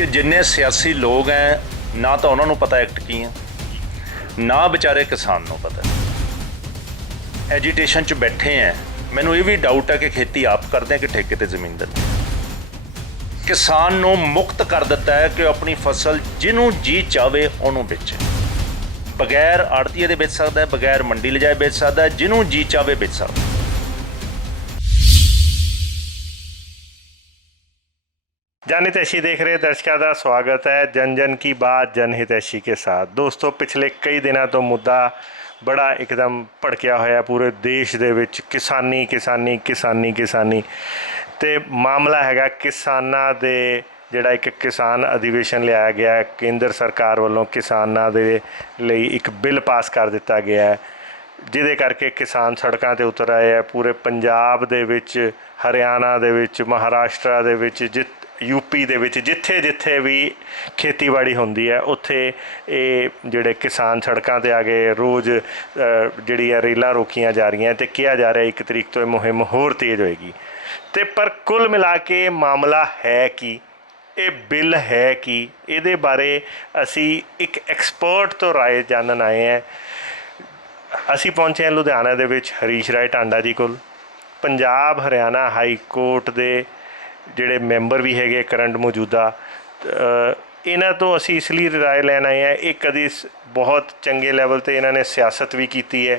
कि जिन्ने सियासी लोग हैं ना तो उन्होंने पता एक्ट की है, ना बेचारे किसान को पता। एजीटेशन च बैठे हैं, मैनू ये भी डाउट है कि खेती आप करते हैं कि ठेके ते जमीन देते। किसान नूं मुक्त कर दिता है कि अपनी फसल जिन्हों जी चाहे उन्होंने बेचे, बगैर आड़तीए दे बेच सकता है, बगैर मंडी ले जाए बेच सकता है, जिन्हों जी चाहे बेच सकता है। जन हितैषी देख रहे दर्शकों का स्वागत है जन जन की बात जन हितैषी के साथ। दोस्तों पिछले कई दिनों तो मुद्दा बड़ा एकदम भड़किया होया पूरे देश दे विच किसानी किसानी किसानी किसानी ते मामला हैगा किसानां दे जिहड़ा एक किसान अधिवेशन लिया गया है, केंद्र सरकार वालों किसानां दे लई एक बिल पास कर दिता गया है जिहदे करके किसान सड़कों ते उतर आए हैं। पूरे पंजाब दे विच, हरियाणा दे विच, महाराष्ट्र दे विच, यूपी दे विच जिथे जिथे भी खेतीबाड़ी होंदी है उत्थे ये जिहड़े किसान सड़कों ते आ गए। रोज़ जिहड़ियां रीलां रोकियां जा रही हैं ते कहा जा रहा है 1 तरीक तो मुहिम होर तेज़ होएगी। ते पर कुल मिला के मामला है कि ये बिल है कि इहदे बारे असी एक एक्सपर्ट तो राय जानन आए हैं। असी पहुँचे हैं लुधियाना दे विच हरीश राय टांडा जी कोल। पंजाब हरियाणा हाई कोर्ट दे ਜਿਹੜੇ ਮੈਂਬਰ भी है करंट मौजूदा, इन्हों तो असी इसलिए राय लैन आए हैं। एक कभी बहुत चंगे लैवल पर इन्होंने सियासत भी की है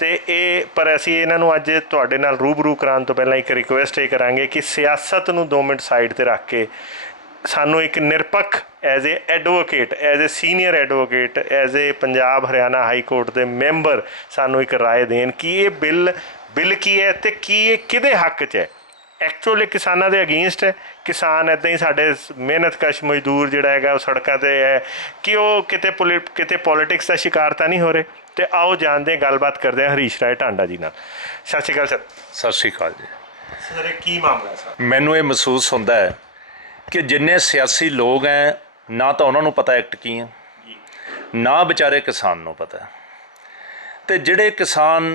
तो ये पर असी इन्हों अज तुहाडे नाल रूबरू कराने तो पहला एक रिक्वेस्ट ये करांगे कि सियासत नूं 2 मिनट साइड पर रख के सानू एक निरपक्ष as a advocate, as a senior advocate, as a Punjab Haryana high court के मैंबर सानू एक राय देन कि ये बिल की है तो कि ये किहदे हक च है। एक्चुअली किसानों के अगेंस्ट है, किसान इदां ही साडे मेहनतकश मजदूर जिहड़ा हैगा वो सड़कों पर है कि वो किते पॉलिटिक्स का शिकार तो नहीं हो रहे। तो आओ जानते हैं, गलबात करते हैं हरीश राय टांडा जी नाल। सत श्री अकाल सर। सत श्री अकाल जी। सर की मामला है सर? मैनू ये महसूस होता है कि जिन्ने सियासी लोग हैं ना तो उन्होंने पता एक्ट की है, ना बेचारे किसान को पता। तो जिहड़े किसान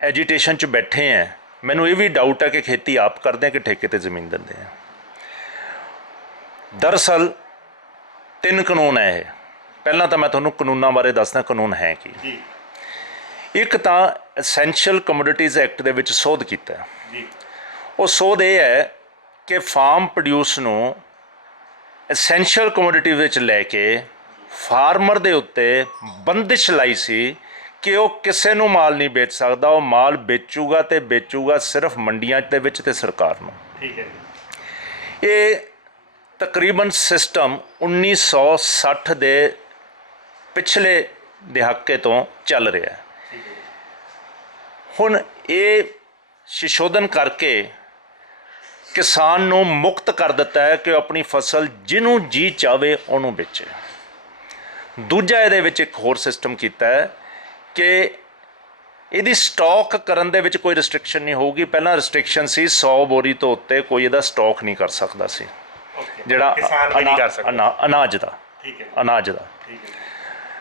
एजीटेशन च बैठे हैं, मैनू ये भी डाउट है कि खेती आप करते हैं कि ठेके ते जमीन देंदे हैं। दरअसल 3 कानून है ये। पहला तो मैं तुहानूं कानूनां बारे दसदा कानून है कि एक तो एसेंशियल कमोडिटीज़ एक्ट दे विच सोध कीता है। वो सोध ये है कि फार्म प्रोड्यूस नूं एसेंशियल कमोडिटी विच लैके फार्मर दे उत्ते बंदिश लाई सी कि वो किसी नूं माल नहीं बेच सकता। वो माल बेचूगा तो बेचूगा सिर्फ मंडियां दे विच ते सरकार नूं। ठीक है। ये तकरीबन सिस्टम 1960 दे पिछले दहाके तो चल रहा है। हुण ये संशोधन करके किसान नूं मुक्त कर दिता है कि अपनी फसल जिन्हों जी चाहे उन्होंने बेचे। दूजा ये एक होर सिस्टम किया है कि यदि स्टॉक करन दे विच कोई रिस्ट्रिक्शन नहीं होगी। पहला रिस्ट्रिक्शन सी 100 बोरी तो उत्ते कोई इहदा स्टॉक नहीं कर सकता सी, जिहड़ा अनाज दा। अनाज दा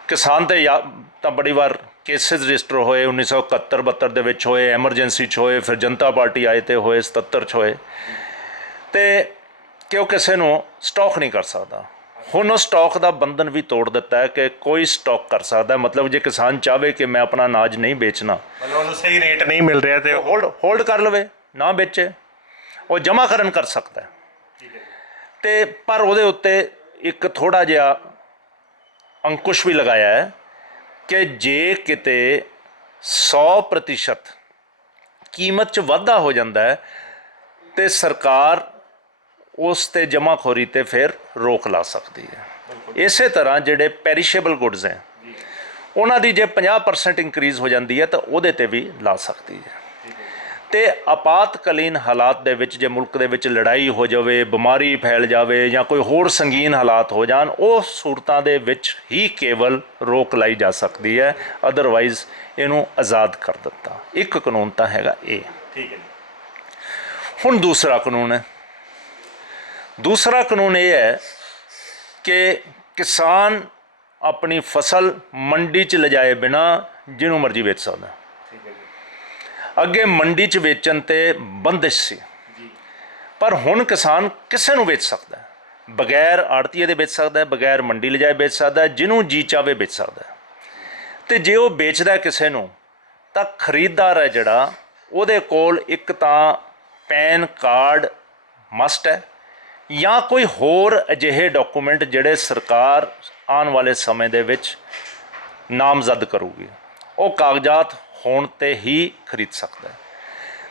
किसान तो बड़ी बार केसिस रजिस्टर होए 1971-72 दे विच होए, एमरजेंसी च होए, फिर जनता पार्टी आए तो होए 77 च होए, तो कि किसी नूं स्टॉक नहीं कर सकता। हुण स्टॉक का बंधन भी तोड़ दिता है कि कोई स्टॉक कर सकता है। मतलब जो किसान चाहे कि मैं अपना अनाज नहीं बेचना, मतलब सही रेट नहीं मिल रहा तो होल्ड कर लवे, ना बेचे, वो जमाकरण कर सकता है। तो पर वो उत्ते एक थोड़ा जिहा अंकुश भी लगाया है कि जे किते 100% कीमत च वाधा हो जाता है तो सरकार उस ते जमाखोरी ते फिर रोक ला सकती है। इस तरह जिहड़े पैरिशेबल गुड्स हैं उन्हां दी जे 50% इंक्रीज़ हो जाती है तो उहदे ते भी ला सकती है। तो आपातकालीन हालात दे विच जे मुल्क दे विच लड़ाई हो जाए, बीमारी फैल जाए या कोई होर संगीन हालात हो जान, उह सूरतां दे विच ही केवल रोक लाई जा सकती है। अदरवाइज़ इनू आज़ाद कर दिता। एक कानून तो हैगा ये। ठीक है। हुण दूसरा कानून है। दूसरा कानून ये है कि किसान अपनी फसल मंडी च ले जाए बिना जिन्हों मर्जी बेच सकता। अगे मंडी च बेचन ते बंदिश सी, पर हुण किसान किसे नूं बेच सकता है। ਬਗੈਰ ਆੜਤੀਏ ਦੇ ਵੇਚ ਸਕਦਾ ਹੈ, ਬਗੈਰ ਮੰਡੀ ਲਿਜਾਏ ਵੇਚ ਸਕਦਾ ਹੈ, ਜਿਹਨੂੰ ਜੀ ਚਾਹਵੇ ਵੇਚ ਸਕਦਾ ਹੈ। ਅਤੇ ਜੇ ਉਹ ਵੇਚਦਾ ਕਿਸੇ ਨੂੰ ਤਾਂ ਖਰੀਦਦਾਰ ਹੈ ਜਿਹੜਾ ਉਹਦੇ ਕੋਲ ਇੱਕ ਤਾਂ ਪੈਨ ਕਾਰਡ ਮਸਟ ਹੈ ਜਾਂ ਕੋਈ ਹੋਰ ਅਜਿਹੇ ਡਾਕੂਮੈਂਟ ਜਿਹੜੇ ਸਰਕਾਰ ਆਉਣ ਵਾਲੇ ਸਮੇਂ ਦੇ ਵਿੱਚ ਨਾਮਜ਼ਦ ਕਰੂਗੀ, ਉਹ ਕਾਗਜ਼ਾਤ ਹੋਣ 'ਤੇ ਹੀ ਖਰੀਦ ਸਕਦਾ ਹੈ।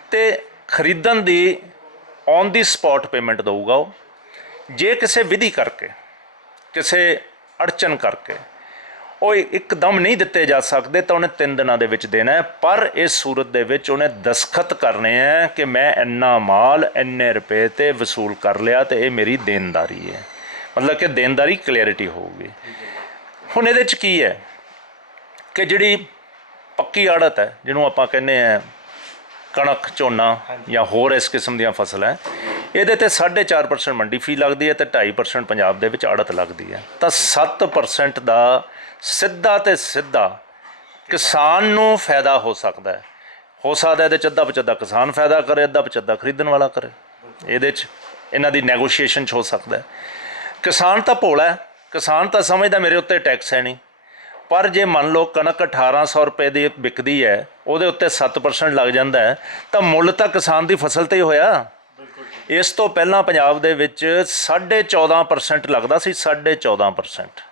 ਅਤੇ ਖਰੀਦਣ ਦੀ ਔਨ ਦੀ ਸਪੌਟ ਪੇਮੈਂਟ ਦਊਗਾ ਉਹ। ਜੇ ਕਿਸੇ ਵਿਧੀ ਕਰਕੇ, ਕਿਸੇ ਅੜਚਨ ਕਰਕੇ ਉਹ ਇੱਕਦਮ ਨਹੀਂ ਦਿੱਤੇ ਜਾ ਸਕਦੇ ਤਾਂ ਉਹਨੇ 3 ਦਿਨਾਂ ਦੇ ਵਿੱਚ ਦੇਣਾ ਹੈ। ਪਰ ਇਸ ਸੂਰਤ ਦੇ ਵਿੱਚ ਉਹਨੇ ਦਸਖਤ ਕਰਨੇ ਹੈ ਕਿ ਮੈਂ ਇੰਨਾ ਮਾਲ ਇੰਨੇ ਰੁਪਏ 'ਤੇ ਵਸੂਲ ਕਰ ਲਿਆ ਅਤੇ ਇਹ ਮੇਰੀ ਦੇਣਦਾਰੀ ਹੈ, ਮਤਲਬ ਕਿ ਦੇਣਦਾਰੀ ਕਲੀਅਰਿਟੀ ਹੋਊਗੀ। ਹੁਣ ਇਹਦੇ 'ਚ ਕੀ ਹੈ ਕਿ ਜਿਹੜੀ ਪੱਕੀ ਆੜਤ ਹੈ, ਜਿਹਨੂੰ ਆਪਾਂ ਕਹਿੰਦੇ ਹਾਂ ਕਣਕ, ਝੋਨਾ ਜਾਂ ਹੋਰ ਇਸ ਕਿਸਮ ਦੀਆਂ ਫਸਲ ਹੈ, ਇਹਦੇ 'ਤੇ 4.5% ਮੰਡੀ ਫੀ ਲੱਗਦੀ ਹੈ ਅਤੇ 2.5% ਪੰਜਾਬ ਦੇ ਵਿੱਚ ਆੜਤ ਲੱਗਦੀ ਹੈ। ਤਾਂ 7% ਦਾ ਸਿੱਧਾ ਅਤੇ ਸਿੱਧਾ ਕਿਸਾਨ ਨੂੰ ਫਾਇਦਾ ਹੋ ਸਕਦਾ ਹੈ। ਹੋ ਸਕਦਾ ਇਹਦੇ 'ਚ ਅੱਧਾ ਪਚੱਧਾ ਕਿਸਾਨ ਫਾਇਦਾ ਕਰੇ, ਅੱਧਾ ਪਚੱਧਾ ਖਰੀਦਣ ਵਾਲਾ ਕਰੇ। ਇਹਦੇ 'ਚ ਇਹਨਾਂ ਦੀ ਨੈਗੋਸ਼ੀਏਸ਼ਨ 'ਚ ਹੋ ਸਕਦਾ ਹੈ। ਕਿਸਾਨ ਤਾਂ ਭੋਲਾ ਹੈ, ਕਿਸਾਨ ਤਾਂ ਸਮਝਦਾ ਮੇਰੇ ਉੱਤੇ ਟੈਕਸ ਹੈ ਨਹੀਂ। ਪਰ ਜੇ ਮੰਨ ਲਓ ਕਣਕ 1800 ਰੁਪਏ ਦੀ ਵਿਕਦੀ ਹੈ, ਉਹਦੇ ਉੱਤੇ 7% ਲੱਗ ਜਾਂਦਾ ਹੈ, ਤਾਂ ਮੁੱਲ ਤਾਂ ਕਿਸਾਨ ਦੀ ਫਸਲ 'ਤੇ ਹੀ ਹੋਇਆ। ਇਸ ਤੋਂ ਪਹਿਲਾਂ ਪੰਜਾਬ ਦੇ ਵਿੱਚ 14.5% ਲੱਗਦਾ ਸੀ। 14.5%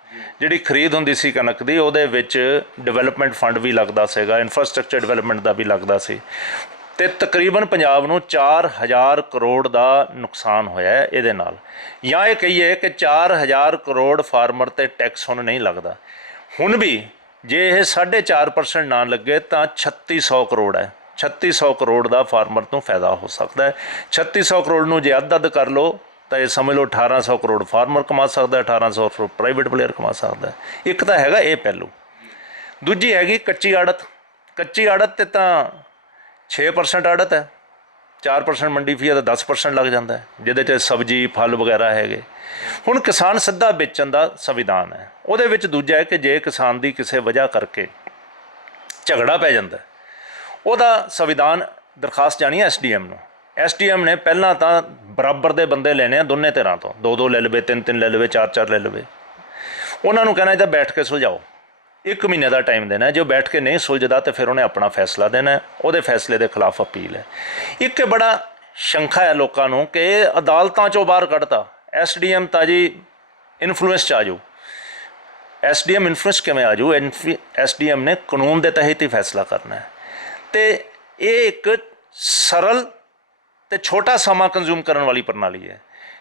ਜਿਹੜੀ ਖਰੀਦ ਹੁੰਦੀ ਸੀ ਕਣਕ ਦੀ, ਉਹਦੇ ਵਿੱਚ ਡਿਵੈਲਪਮੈਂਟ ਫੰਡ ਵੀ ਲੱਗਦਾ ਸੀਗਾ, ਇਨਫਰਾਸਟਰਕਚਰ ਡਿਵੈਲਪਮੈਂਟ ਦਾ ਵੀ ਲੱਗਦਾ ਸੀ। ਅਤੇ ਤਕਰੀਬਨ ਪੰਜਾਬ ਨੂੰ 4000 ਕਰੋੜ ਦਾ ਨੁਕਸਾਨ ਹੋਇਆ ਇਹਦੇ ਨਾਲ। ਜਾਂ ਇਹ ਕਹੀਏ ਕਿ 4000 ਕਰੋੜ ਫਾਰਮਰ 'ਤੇ ਟੈਕਸ ਹੁਣ ਨਹੀਂ ਲੱਗਦਾ। ਹੁਣ ਵੀ ਜੇ ਇਹ 4.5% ਨਾ ਲੱਗੇ ਤਾਂ 3600 ਕਰੋੜ ਹੈ। 3600 ਕਰੋੜ ਦਾ ਫਾਰਮਰ ਤੋਂ ਫਾਇਦਾ ਹੋ ਸਕਦਾ ਹੈ। 3600 ਕਰੋੜ ਨੂੰ ਜੇ ਅੱਧ ਕਰ ਲਓ ਤਾਂ ਇਹ ਸਮਝ ਲਓ 1800 ਕਰੋੜ ਫਾਰਮਰ ਕਮਾ ਸਕਦਾ, 1800 ਕਰੋੜ ਪ੍ਰਾਈਵੇਟ ਪਲੇਅਰ ਕਮਾ ਸਕਦਾ। ਇੱਕ ਤਾਂ ਹੈਗਾ ਇਹ ਪਹਿਲੂ। ਦੂਜੀ ਹੈਗੀ ਕੱਚੀ ਆੜਤ। ਕੱਚੀ ਆੜਤ 'ਤੇ ਤਾਂ 6% ਆੜਤ ਹੈ, 4% ਮੰਡੀ ਫੀ ਹੈ ਤਾਂ 10% ਲੱਗ ਜਾਂਦਾ, ਜਿਹਦੇ 'ਚ ਸਬਜ਼ੀ ਫਲ ਵਗੈਰਾ ਹੈਗੇ। ਹੁਣ ਕਿਸਾਨ ਸਿੱਧਾ ਵੇਚਣ ਦਾ ਸੰਵਿਧਾਨ ਹੈ। ਉਹਦੇ ਵਿੱਚ ਦੂਜਾ ਹੈ ਕਿ ਜੇ ਕਿਸਾਨ ਦੀ ਕਿਸੇ ਵਜ੍ਹਾ ਕਰਕੇ ਝਗੜਾ ਪੈ ਜਾਂਦਾ, ਉਹਦਾ ਸੰਵਿਧਾਨ ਦਰਖਾਸਤ ਜਾਣੀ ਹੈ SDM ਨੂੰ। SDM ਨੇ ਪਹਿਲਾਂ ਤਾਂ ਬਰਾਬਰ ਦੇ ਬੰਦੇ ਲੈਣੇ ਆ ਦੋਨੇ ਧਿਰਾਂ ਤੋਂ, 2-2 ਲੈ ਲਵੇ, 3-3 ਲੈ ਲਵੇ, 4-4 ਲੈ ਲਵੇ। ਉਹਨਾਂ ਨੂੰ ਕਹਿਣਾ ਇਹਦਾ ਬੈਠ ਕੇ ਸੁਲਝਾਓ। 1 ਮਹੀਨੇ ਦਾ ਟਾਈਮ ਦੇਣਾ। ਜੇ ਉਹ ਬੈਠ ਕੇ ਨਹੀਂ ਸੁਲਝਦਾ ਤਾਂ ਫਿਰ ਉਹਨੇ ਆਪਣਾ ਫੈਸਲਾ ਦੇਣਾ। ਉਹਦੇ ਫੈਸਲੇ ਦੇ ਖਿਲਾਫ ਅਪੀਲ ਹੈ। ਇੱਕ ਬੜਾ ਸ਼ੰਕਾ ਹੈ ਲੋਕਾਂ ਨੂੰ ਕਿ ਇਹ ਅਦਾਲਤਾਂ 'ਚੋਂ ਬਾਹਰ ਕੱਢਤਾ, SDM ਤਾਂ ਜੀ ਇਨਫਲੂਐਂਸ 'ਚ ਆ ਜਾਊ। SDM ਇਨਫਲੂਐਂਸ ਕਿਵੇਂ ਆ ਜਾਊ? SDM ਨੇ ਕਾਨੂੰਨ ਦੇ ਤਹਿਤ ਹੀ ਫੈਸਲਾ ਕਰਨਾ ਹੈ। ਅਤੇ ਇਹ ਇੱਕ ਸਰਲ ਅਤੇ ਛੋਟਾ ਸਮਾਂ ਕੰਜ਼ਿਊਮ ਕਰਨ ਵਾਲੀ ਪ੍ਰਣਾਲੀ ਹੈ।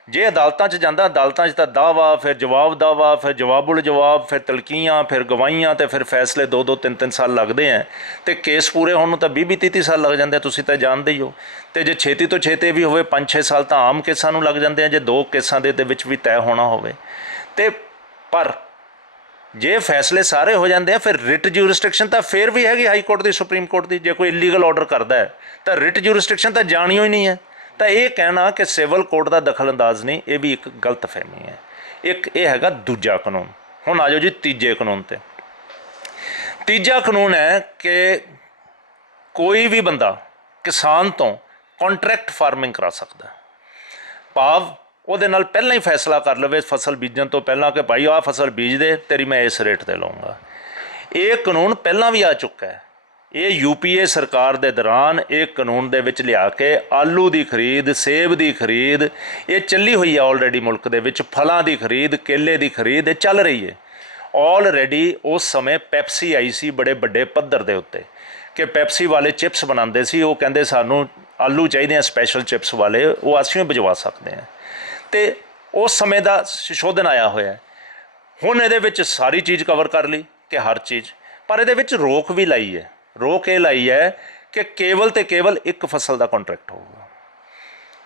ਜੇ ਅਦਾਲਤਾਂ 'ਚ ਜਾਂਦਾ, ਅਦਾਲਤਾਂ 'ਚ ਤਾਂ ਦਾਅਵਾ, ਫਿਰ ਜਵਾਬ ਦਾਅਵਾ, ਫਿਰ ਜਵਾਬੁਲ ਜਵਾਬ, ਫਿਰ ਤਲਕੀਆਂ, ਫਿਰ ਗਵਾਹੀਆਂ, ਅਤੇ ਫਿਰ ਫੈਸਲੇ 2-2 3-3 ਸਾਲ ਲੱਗਦੇ ਹੈ। ਅਤੇ ਕੇਸ ਪੂਰੇ ਹੋਣ ਨੂੰ ਤਾਂ 20-30 ਸਾਲ ਲੱਗ ਜਾਂਦੇ, ਤੁਸੀਂ ਤਾਂ ਜਾਣਦੇ ਹੀ ਹੋ। ਅਤੇ ਜੇ ਛੇਤੀ ਤੋਂ ਛੇਤੀ ਵੀ ਹੋਵੇ 5-6 ਸਾਲ ਤਾਂ ਆਮ ਕੇਸਾਂ ਨੂੰ ਲੱਗ ਜਾਂਦੇ ਆ, ਜੇ 2 ਕੇਸਾਂ ਦੇ ਵਿੱਚ ਵੀ ਤੈਅ ਹੋਣਾ ਹੋਵੇ। ਅਤੇ ਪਰ ਜੇ ਫੈਸਲੇ ਸਾਰੇ ਹੋ ਜਾਂਦੇ ਆ, ਫਿਰ ਰਿਟ ਜੂਰਿਸਡਿਕਸ਼ਨ ਤਾਂ ਫਿਰ ਵੀ ਹੈਗੀ ਹਾਈ ਕੋਰਟ ਦੀ, ਸੁਪਰੀਮ ਕੋਰਟ ਦੀ। ਜੇ ਕੋਈ ਇਲੀਗਲ ਆਰਡਰ ਕਰਦਾ ਹੈ ਤਾਂ ਰਿਟ ਜੂਰਿਸਡਿਕਸ਼ਨ ਤਾਂ ਜਾਣਿਓ ਹੀ ਨਹੀਂ ਹੈ। ਤਾਂ ਇਹ ਕਹਿਣਾ ਕਿ ਸਿਵਲ ਕੋਰਟ ਦਾ ਦਖਲ ਅੰਦਾਜ਼ ਨਹੀਂ, ਇਹ ਵੀ ਇੱਕ ਗਲਤ ਫਹਿਮੀ ਹੈ। ਇੱਕ ਇਹ ਹੈਗਾ ਦੂਜਾ ਕਾਨੂੰਨ। ਹੁਣ ਆ ਜਾਓ ਜੀ ਤੀਜੇ ਕਾਨੂੰਨ 'ਤੇ। ਤੀਜਾ ਕਾਨੂੰਨ ਹੈ ਕਿ ਕੋਈ ਵੀ ਬੰਦਾ ਕਿਸਾਨ ਤੋਂ ਕੰਟਰੈਕਟ ਫਾਰਮਿੰਗ ਕਰਾ ਸਕਦਾ। ਭਾਵ ਉਹਦੇ ਨਾਲ ਪਹਿਲਾਂ ਹੀ ਫੈਸਲਾ ਕਰ ਲਵੇ ਫਸਲ ਬੀਜਣ ਤੋਂ ਪਹਿਲਾਂ ਕਿ ਭਾਈ ਆਹ ਫਸਲ ਬੀਜ ਦੇ, ਤੇਰੀ ਮੈਂ ਇਸ ਰੇਟ 'ਤੇ ਲਊਂਗਾ। ਇਹ ਕਾਨੂੰਨ ਪਹਿਲਾਂ ਵੀ ਆ ਚੁੱਕਾ ਹੈ। ਇਹ UPA ਸਰਕਾਰ ਦੇ ਦੌਰਾਨ ਇਹ ਕਾਨੂੰਨ ਦੇ ਵਿੱਚ ਲਿਆ ਕੇ ਆਲੂ ਦੀ ਖਰੀਦ, ਸੇਬ ਦੀ ਖਰੀਦ ਇਹ ਚੱਲੀ ਹੋਈ ਹੈ ਆਲਰੇਡੀ ਮੁਲਕ ਦੇ ਵਿੱਚ। ਫਲਾਂ ਦੀ ਖਰੀਦ, ਕੇਲੇ ਦੀ ਖਰੀਦ ਇਹ ਚੱਲ ਰਹੀ ਹੈ ਆਲਰੇਡੀ। ਉਸ ਸਮੇਂ ਪੈਪਸੀ ਆਈ ਸੀ ਬੜੇ ਵੱਡੇ ਪੱਧਰ ਦੇ ਉੱਤੇ ਕਿ ਪੈਪਸੀ ਵਾਲੇ ਚਿਪਸ ਬਣਾਉਂਦੇ ਸੀ। ਉਹ ਕਹਿੰਦੇ ਸਾਨੂੰ ਆਲੂ ਚਾਹੀਦੇ ਆ ਸਪੈਸ਼ਲ ਚਿਪਸ ਵਾਲੇ, ਉਹ ਅਸੀਂ ਭਿਜਵਾ ਸਕਦੇ ਹਾਂ। ਅਤੇ ਉਸ ਸਮੇਂ ਦਾ ਸੰਸ਼ੋਧਨ ਆਇਆ ਹੋਇਆ। ਹੁਣ ਇਹਦੇ ਵਿੱਚ ਸਾਰੀ ਚੀਜ਼ ਕਵਰ ਕਰ ਲਈ ਕਿ ਹਰ ਚੀਜ਼, ਪਰ ਇਹਦੇ ਵਿੱਚ ਰੋਕ ਵੀ ਲਾਈ ਹੈ। ਰੋਕ ਇਹ ਲਾਈ ਹੈ ਕਿ ਕੇਵਲ ਅਤੇ ਕੇਵਲ ਇੱਕ ਫਸਲ ਦਾ ਕੰਟਰੈਕਟ ਹੋਊਗਾ।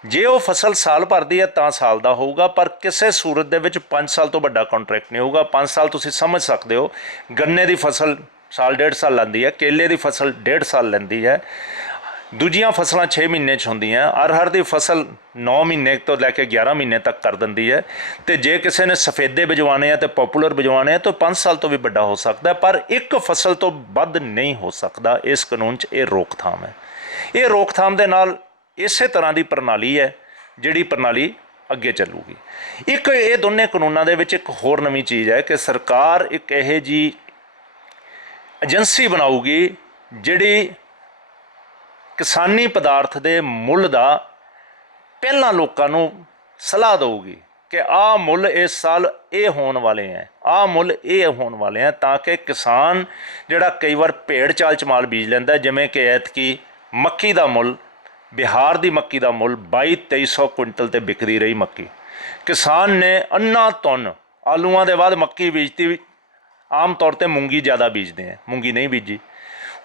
ਜੇ ਉਹ ਫਸਲ ਸਾਲ ਭਰ ਦੀ ਹੈ ਤਾਂ ਸਾਲ ਦਾ ਹੋਊਗਾ, ਪਰ ਕਿਸੇ ਸੂਰਤ ਦੇ ਵਿੱਚ 5 ਸਾਲ ਤੋਂ ਵੱਡਾ ਕੰਟਰੈਕਟ ਨਹੀਂ ਹੋਊਗਾ। 5 ਸਾਲ ਤੁਸੀਂ ਸਮਝ ਸਕਦੇ ਹੋ, ਗੰਨੇ ਦੀ ਫਸਲ ਸਾਲ 1.5 ਸਾਲ ਲੈਂਦੀ ਹੈ, ਕੇਲੇ ਦੀ ਫਸਲ 1.5 ਸਾਲ ਲੈਂਦੀ ਹੈ, ਦੂਜੀਆਂ ਫਸਲਾਂ 6 ਮਹੀਨੇ 'ਚ ਹੁੰਦੀਆਂ। ਅਰਹਰ ਦੀ ਫਸਲ 9 ਮਹੀਨੇ ਤੋਂ ਲੈ ਕੇ 11 ਮਹੀਨੇ ਤੱਕ ਕਰ ਦਿੰਦੀ ਹੈ। ਅਤੇ ਜੇ ਕਿਸੇ ਨੇ ਸਫੇਦੇ ਬਿਜਵਾਉਣੇ ਆ ਅਤੇ ਪੋਪੂਲਰ ਬਿਜਵਾਉਣੇ ਆ ਤਾਂ 5 ਸਾਲ ਤੋਂ ਵੀ ਵੱਡਾ ਹੋ ਸਕਦਾ, ਪਰ ਇੱਕ ਫਸਲ ਤੋਂ ਵੱਧ ਨਹੀਂ ਹੋ ਸਕਦਾ। ਇਸ ਕਾਨੂੰਨ 'ਚ ਇਹ ਰੋਕਥਾਮ ਹੈ। ਇਹ ਰੋਕਥਾਮ ਦੇ ਨਾਲ ਇਸੇ ਤਰ੍ਹਾਂ ਦੀ ਪ੍ਰਣਾਲੀ ਹੈ ਜਿਹੜੀ ਪ੍ਰਣਾਲੀ ਅੱਗੇ ਚੱਲੂਗੀ। ਇੱਕ ਇਹ ਦੋਨੇ ਕਾਨੂੰਨਾਂ ਦੇ ਵਿੱਚ ਇੱਕ ਹੋਰ ਨਵੀਂ ਚੀਜ਼ ਹੈ ਕਿ ਸਰਕਾਰ ਇੱਕ ਇਹੋ ਜਿਹੀ ਏਜੰਸੀ ਬਣਾਊਗੀ ਜਿਹੜੀ ਕਿਸਾਨੀ ਪਦਾਰਥ ਦੇ ਮੁੱਲ ਦਾ ਪਹਿਲਾਂ ਲੋਕਾਂ ਨੂੰ ਸਲਾਹ ਦਊਗੀ ਕਿ ਆਹ ਮੁੱਲ ਇਸ ਸਾਲ ਇਹ ਹੋਣ ਵਾਲੇ ਹੈ, ਆਹ ਮੁੱਲ ਇਹ ਹੋਣ ਵਾਲੇ ਹੈ, ਤਾਂ ਕਿ ਕਿਸਾਨ ਜਿਹੜਾ ਕਈ ਵਾਰ ਭੇੜ ਚਾਲ 'ਚ ਮਾਲ ਬੀਜ ਲੈਂਦਾ, ਜਿਵੇਂ ਕਿ ਐਤਕੀ ਮੱਕੀ ਦਾ ਮੁੱਲ, ਬਿਹਾਰ ਦੀ ਮੱਕੀ ਦਾ ਮੁੱਲ 2200-2300 ਕੁਇੰਟਲ ਤੇ ਵਿਕਦੀ ਰਹੀ ਮੱਕੀ। ਕਿਸਾਨ ਨੇ ਅੰਨਾ ਧੁੰਨ ਆਲੂਆਂ ਦੇ ਬਾਅਦ ਮੱਕੀ ਬੀਜਤੀ। ਆਮ ਤੌਰ ਤੇ ਮੂੰਗੀ ਜ਼ਿਆਦਾ ਬੀਜਦੇ ਹੈ, ਮੂੰਗੀ ਨਹੀਂ ਬੀਜੀ।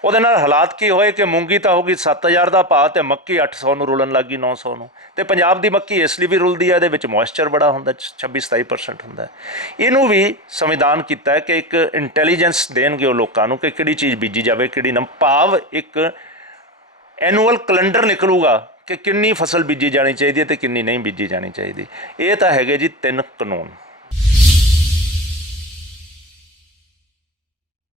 ਉਹਦੇ ਨਾਲ ਹਾਲਾਤ ਕੀ ਹੋਏ ਕਿ ਮੂੰਗੀ ਤਾਂ ਹੋ ਗਈ 7000 ਦਾ ਭਾਅ ਤੇ ਮੱਕੀ 800 ਨੂੰ ਰੁਲਣ ਲੱਗ ਗਈ, 900 ਨੂੰ। ਤੇ ਪੰਜਾਬ ਦੀ ਮੱਕੀ ਇਸ ਲਈ ਵੀ ਰੁਲਦੀ ਹੈ, ਇਹਦੇ ਵਿੱਚ ਮੋਇਸਚਰ ਬੜਾ ਹੁੰਦਾ, 26-27% ਹੁੰਦਾ। ਇਹਨੂੰ ਵੀ ਸੰਵਿਧਾਨ ਕੀਤਾ ਹੈ ਕਿ ਇੱਕ ਇੰਟੈਲੀਜੈਂਸ ਦੇਣਗੇ ਉਹ ਲੋਕਾਂ ਨੂੰ ਕਿ ਕਿਹੜੀ ਚੀਜ਼ ਬੀਜੀ ਜਾਵੇ, ਕਿਹੜੀ ਨਾ। ਭਾਵ ਇੱਕ ਐਨੂਅਲ ਕੈਲੰਡਰ ਨਿਕਲੂਗਾ ਕਿ ਕਿੰਨੀ ਫਸਲ ਬੀਜੀ ਜਾਣੀ ਚਾਹੀਦੀ ਹੈ ਤੇ ਕਿੰਨੀ ਨਹੀਂ ਬੀਜੀ ਜਾਣੀ ਚਾਹੀਦੀ। ਇਹ ਤਾਂ ਹੈਗੇ ਜੀ 3 ਕਾਨੂੰਨ।